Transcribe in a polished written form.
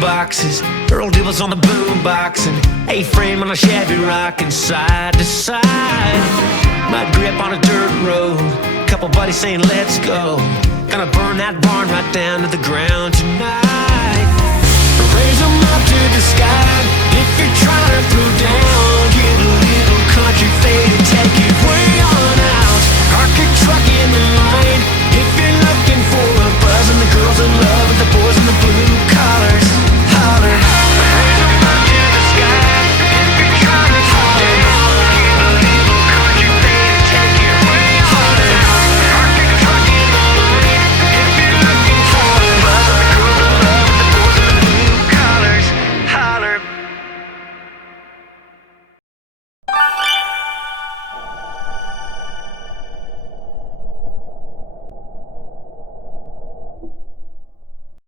boxes, Earl Dibbles on the boom box, and A-frame on a Chevy rocking side to side. My grip on a dirt road, couple buddies saying let's go. Gonna burn that barn right down to the ground tonight.